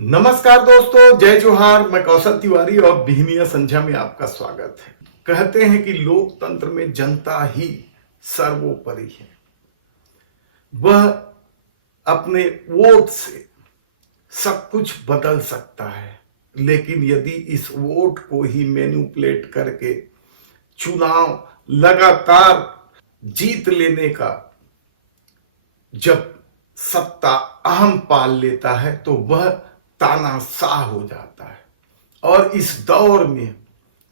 नमस्कार दोस्तों, जय जोहार। मैं कौशल तिवारी और बिहनिया संध्या में आपका स्वागत है। कहते हैं कि लोकतंत्र में जनता ही सर्वोपरि है। वह अपने वोट से सब कुछ बदल सकता है, लेकिन यदि इस वोट को ही मैनिपुलेट करके चुनाव लगातार जीत लेने का जब सत्ता अहम पाल लेता है तो वह तानाशाह हो जाता है। और इस दौर में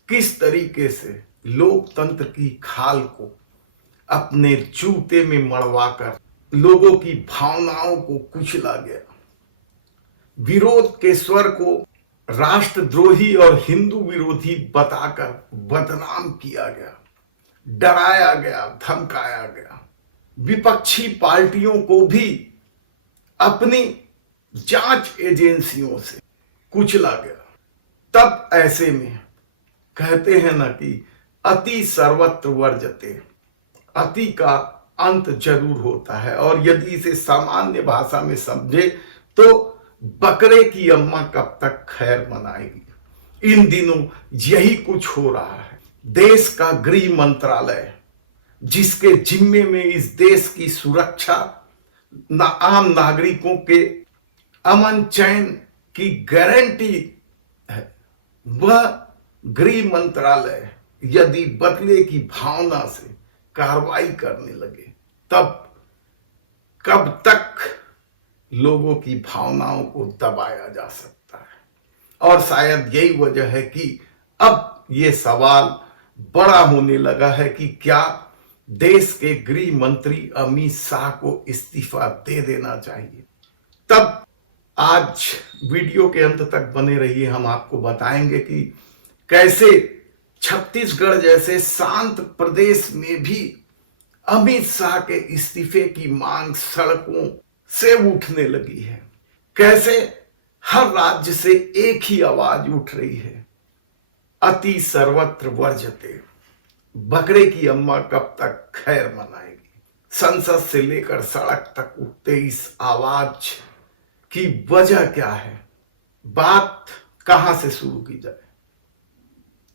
किस तरीके से लोकतंत्र की खाल को अपने जूते में मड़वाकर लोगों की भावनाओं को कुचला गया, विरोध के स्वर को राष्ट्रद्रोही और हिंदू विरोधी बताकर बदनाम किया गया, डराया गया, धमकाया गया, विपक्षी पार्टियों को भी अपनी जांच एजेंसियों से कुचला गया। तब ऐसे में कहते हैं ना कि अति सर्वत्र वर्जते, अति का अंत जरूर होता है। और यदि इसे सामान्य भाषा में समझे तो बकरे की अम्मा कब तक खैर मनाएगी। इन दिनों यही कुछ हो रहा है। देश का गृह मंत्रालय, जिसके जिम्मे में इस देश की सुरक्षा, आम नागरिकों के अमन चैन की गारंटी है, वह गृह मंत्रालय यदि बदले की भावना से कार्रवाई करने लगे तब कब तक लोगों की भावनाओं को दबाया जा सकता है। और शायद यही वजह है कि अब ये सवाल बड़ा होने लगा है कि क्या देश के गृह मंत्री अमित शाह को इस्तीफा दे देना चाहिए। तब आज वीडियो के अंत तक बने रहिए। हम आपको बताएंगे कि कैसे छत्तीसगढ़ जैसे शांत प्रदेश में भी अमित शाह के इस्तीफे की मांग सड़कों से उठने लगी है। कैसे हर राज्य से एक ही आवाज उठ रही है, अति सर्वत्र वर्जते, बकरे की अम्मा कब तक खैर मनाएगी। संसद से लेकर सड़क तक उठते इस आवाज की वजह क्या है, बात कहां से शुरू की जाए।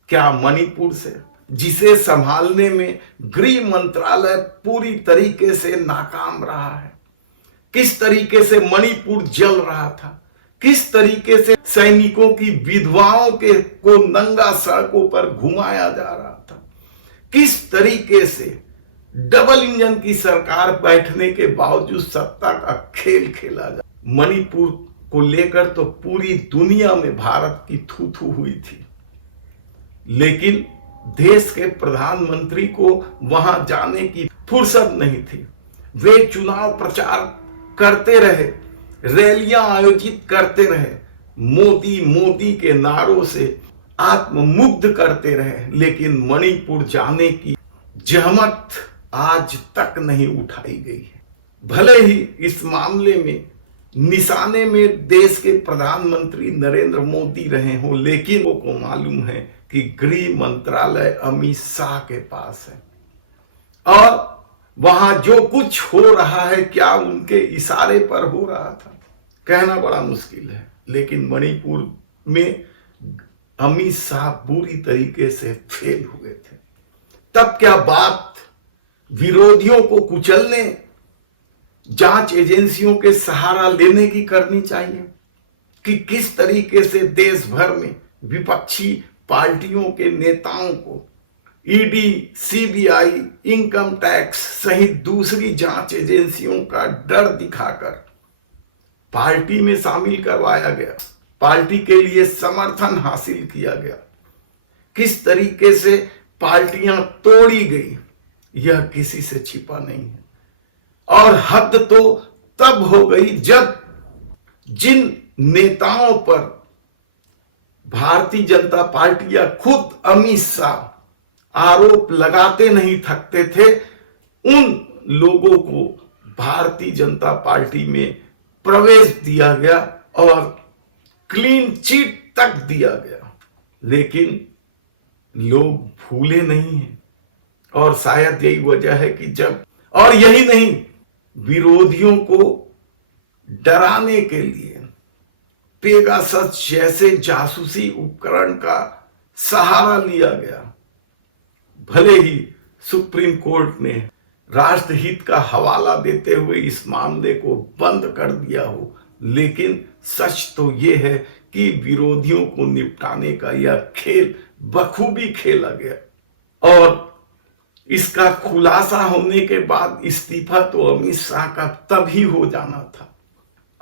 क्या मणिपुर से, जिसे संभालने में गृह मंत्रालय पूरी तरीके से नाकाम रहा है। किस तरीके से मणिपुर जल रहा था, किस तरीके से सैनिकों की विधवाओं के को नंगा सड़कों पर घुमाया जा रहा था, किस तरीके से डबल इंजन की सरकार बैठने के बावजूद सत्ता का खेल खेला जा। मणिपुर को लेकर तो पूरी दुनिया में भारत की थू थू हुई थी, लेकिन देश के प्रधानमंत्री को वहां जाने की फुर्सत नहीं थी। वे चुनाव प्रचार करते रहे, रैलियां आयोजित करते रहे, मोदी मोदी के नारों से आत्ममुग्ध करते रहे, लेकिन मणिपुर जाने की जहमत आज तक नहीं उठाई गई है। भले ही इस मामले में निशाने में देश के प्रधानमंत्री नरेंद्र मोदी रहे हों, लेकिन वो को मालूम है कि गृह मंत्रालय अमित शाह के पास है और वहां जो कुछ हो रहा है क्या उनके इशारे पर हो रहा था, कहना बड़ा मुश्किल है। लेकिन मणिपुर में अमित शाह बुरी तरीके से फेल हुए थे। तब क्या बात विरोधियों को कुचलने, जांच एजेंसियों के सहारा लेने की करनी चाहिए कि किस तरीके से देश भर में विपक्षी पार्टियों के नेताओं को ईडी, सीबीआई, इनकम टैक्स सहित दूसरी जांच एजेंसियों का डर दिखाकर पार्टी में शामिल करवाया गया, पार्टी के लिए समर्थन हासिल किया गया। किस तरीके से पार्टियां तोड़ी गई यह किसी से छिपा नहीं है। और हद तो तब हो गई जब जिन नेताओं पर भारतीय जनता पार्टी या खुद अमित शाह आरोप लगाते नहीं थकते थे, उन लोगों को भारतीय जनता पार्टी में प्रवेश दिया गया और क्लीन चिट तक दिया गया। लेकिन लोग भूले नहीं हैं और शायद यही वजह है कि जब, और यही नहीं, विरोधियों को डराने के लिए पेगासस जैसे जासूसी उपकरण का सहारा लिया गया। भले ही सुप्रीम कोर्ट ने राष्ट्रहित का हवाला देते हुए इस मामले को बंद कर दिया हो, लेकिन सच तो यह है कि विरोधियों को निपटाने का यह खेल बखूबी खेला गया और इसका खुलासा होने के बाद इस्तीफा तो अमित शाह का तभी हो जाना था।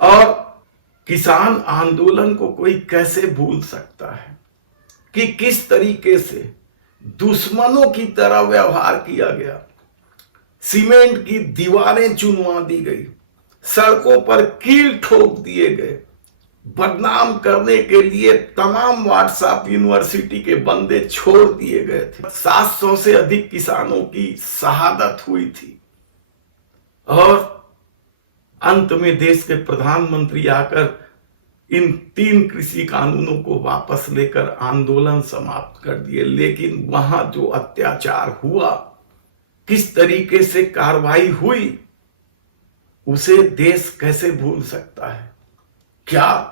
और किसान आंदोलन को कोई कैसे भूल सकता है कि किस तरीके से दुश्मनों की तरह व्यवहार किया गया। सीमेंट की दीवारें चुनवा दी गई, सड़कों पर कील ठोक दिए गए, बदनाम करने के लिए तमाम व्हाट्सएप यूनिवर्सिटी के बंदे छोड़ दिए गए थे। 700 से अधिक किसानों की शहादत हुई थी और अंत में देश के प्रधानमंत्री आकर इन 3 कृषि कानूनों को वापस लेकर आंदोलन समाप्त कर दिए। लेकिन वहां जो अत्याचार हुआ, किस तरीके से कार्रवाई हुई, उसे देश कैसे भूल सकता है। क्या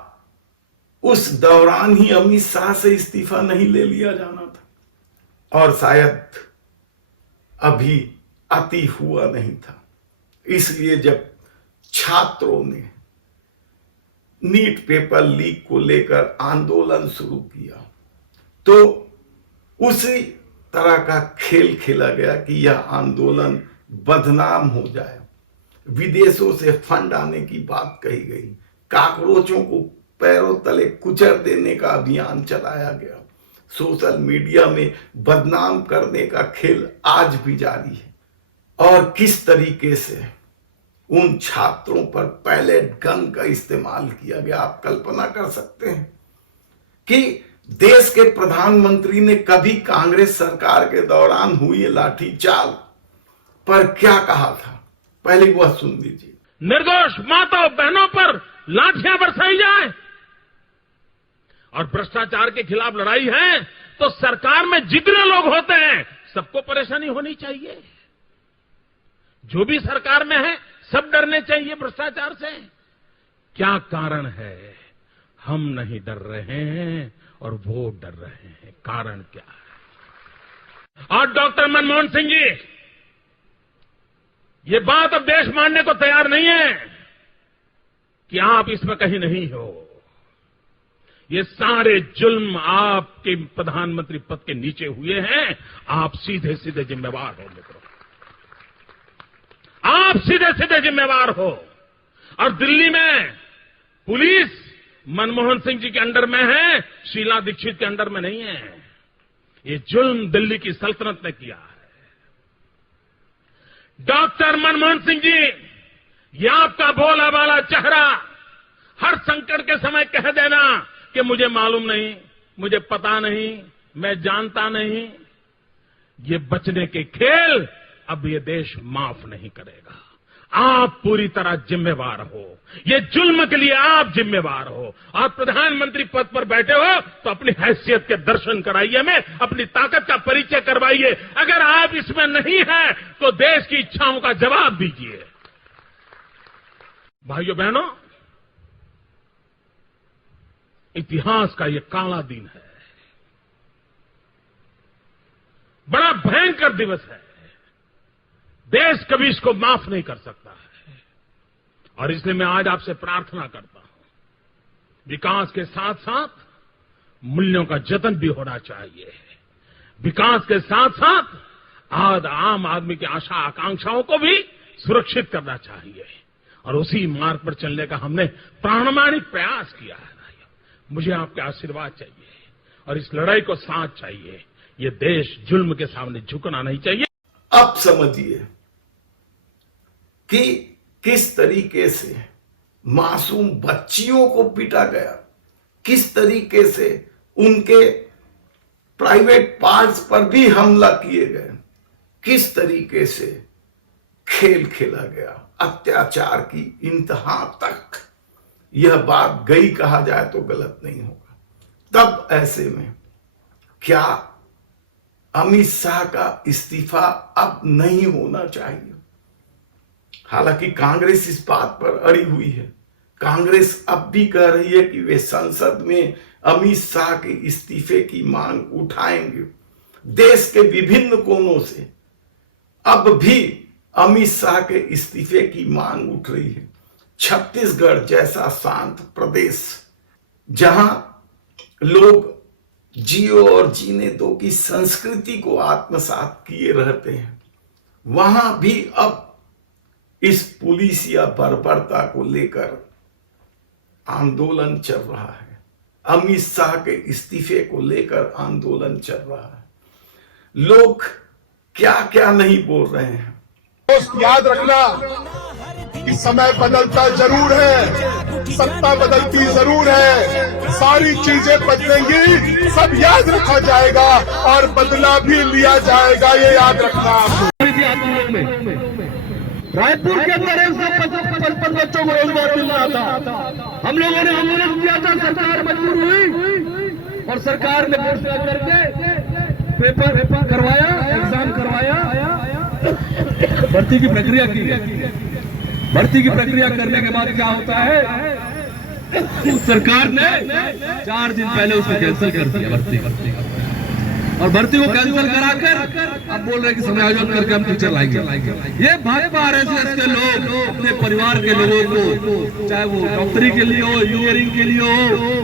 उस दौरान ही अमित शाह से इस्तीफा नहीं ले लिया जाना था? और शायद अभी अति हुआ नहीं था। इसलिए जब छात्रों ने नीट पेपर लीक को लेकर आंदोलन शुरू किया तो उसी तरह का खेल खेला गया कि यह आंदोलन बदनाम हो जाए। विदेशों से फंड आने की बात कही गई, काकरोचों को पैरों तले कुचल देने का अभियान चलाया गया, सोशल मीडिया में बदनाम करने का खेल आज भी जारी है। और किस तरीके से उन छात्रों पर पैलेट गन का इस्तेमाल किया गया, आप कल्पना कर सकते हैं कि देश के प्रधानमंत्री ने कभी कांग्रेस सरकार के दौरान हुई लाठीचार्ज पर क्या कहा था, पहले वह सुन लीजिए। निर्दोष माताओं बहनों पर लाठियां बरसाई जाए और भ्रष्टाचार के खिलाफ लड़ाई है तो सरकार में जितने लोग होते हैं सबको परेशानी होनी चाहिए। जो भी सरकार में है सब डरने चाहिए भ्रष्टाचार से। क्या कारण है? हम नहीं डर रहे हैं और वो डर रहे हैं। कारण क्या है? और डॉक्टर मनमोहन सिंह जी, ये बात अब देश मानने को तैयार नहीं है कि आप इसमें कहीं नहीं हो। ये सारे जुल्म आपके प्रधानमंत्री पद के नीचे हुए हैं। आप सीधे सीधे जिम्मेवार हो मित्रों, आप सीधे सीधे जिम्मेवार हो। और दिल्ली में पुलिस मनमोहन सिंह जी के अंडर में है, शीला दीक्षित के अंडर में नहीं है। ये जुल्म दिल्ली की सल्तनत ने किया है। डॉक्टर मनमोहन सिंह जी, ये आपका भोला भाला चेहरा हर संकट के समय कह देना कि मुझे मालूम नहीं, मुझे पता नहीं, मैं जानता नहीं, ये बचने के खेल अब ये देश माफ नहीं करेगा। आप पूरी तरह जिम्मेवार हो, ये जुल्म के लिए आप जिम्मेवार हो। और प्रधानमंत्री पद पर बैठे हो तो अपनी हैसियत के दर्शन कराइए, हमें अपनी ताकत का परिचय करवाइए। अगर आप इसमें नहीं हैं तो देश की इच्छाओं का जवाब दीजिए। भाइयों बहनों, इतिहास का ये काला दिन है, बड़ा भयंकर दिवस है। देश कभी इसको माफ नहीं कर सकता है। और इसलिए मैं आज आपसे प्रार्थना करता हूं, विकास के साथ साथ मूल्यों का जतन भी होना चाहिए। विकास के साथ साथ आम आदमी की आशा आकांक्षाओं को भी सुरक्षित करना चाहिए। और उसी मार्ग पर चलने का हमने प्रामाणिक प्रयास किया है। मुझे आपके आशीर्वाद चाहिए और इस लड़ाई को साथ चाहिए। ये देश जुल्म के सामने झुकना नहीं चाहिए। अब समझिए कि किस तरीके से मासूम बच्चियों को पीटा गया, किस तरीके से उनके प्राइवेट पार्ट्स पर भी हमला किए गए, किस तरीके से खेल खेला गया, अत्याचार की इंतहा तक यह बात गई कहा जाए तो गलत नहीं होगा। तब ऐसे में क्या अमित शाह का इस्तीफा अब नहीं होना चाहिए? हालांकि कांग्रेस इस बात पर अड़ी हुई है, कांग्रेस अब भी कह रही है कि वे संसद में अमित शाह के इस्तीफे की मांग उठाएंगे। देश के विभिन्न कोनों से अब भी अमित शाह के इस्तीफे की मांग उठ रही है। छत्तीसगढ़ जैसा शांत प्रदेश, जहां लोग जियो और जीने दो की संस्कृति को आत्मसात किए रहते हैं, वहां भी अब इस पुलिस या बर्बरता को लेकर आंदोलन चल रहा है। अमित शाह के इस्तीफे को लेकर आंदोलन चल रहा है। लोग क्या क्या नहीं बोल रहे हैं। दोस्त याद रखना कि समय बदलता जरूर है, सत्ता बदलती जरूर है, सारी चीजें बदलेंगी, सब याद रखा जाएगा और बदला भी लिया जाएगा, ये याद रखना आपको। रायपुर के अंदर 155 बच्चों को रोजगार मिल रहा था। हम लोगों ने आंदोलन किया था, सरकार मजबूर हुई और सरकार ने घोषणा करके पेपर करवाया, एग्जाम करवाया, भर्ती की प्रक्रिया की। भर्ती की प्रक्रिया करने के बाद क्या होता है, सरकार ने 4 दिन पहले उसको कैंसिल कर दिया भर्ती, और भर्ती को कैंसिल कराकर अब बोल रहे हैं कि समायोजन करके हम टीचर लाएंगे। ये भाजपा आरएसएस के लोग अपने परिवार के लोगों को, चाहे वो डॉक्टरी के लिए हो, इंजीनियरिंग के लिए हो,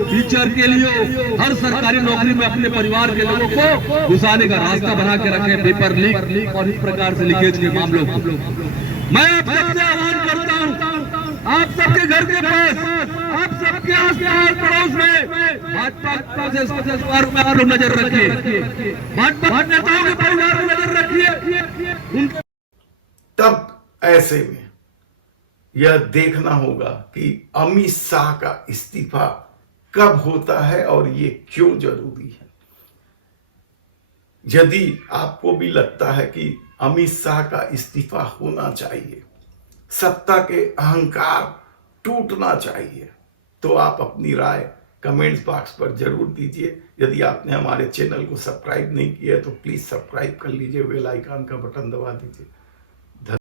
टीचर के लिए हो, हर सरकारी नौकरी में अपने परिवार के लोगों को घुसाने का रास्ता बना के रखे, पेपर लीक और इस प्रकार से लीकेज के मामलों को। मैं आप सबसे आह्वान करता हूँ, आप सबके घर के पास, आप सबके आस पड़ोस में भाजपा से नजर रखिए, भाजपा नेताओं के परिवार में नजर रखिए। तब ऐसे में यह देखना होगा कि अमित शाह का इस्तीफा कब होता है और ये क्यों जरूरी है। यदि आपको भी लगता है कि अमित शाह का इस्तीफा होना चाहिए, सत्ता के अहंकार टूटना चाहिए, तो आप अपनी राय कमेंट्स बॉक्स पर जरूर दीजिए। यदि आपने हमारे चैनल को सब्सक्राइब नहीं किया तो प्लीज सब्सक्राइब कर लीजिए, बेल आइकन का बटन दबा दीजिए।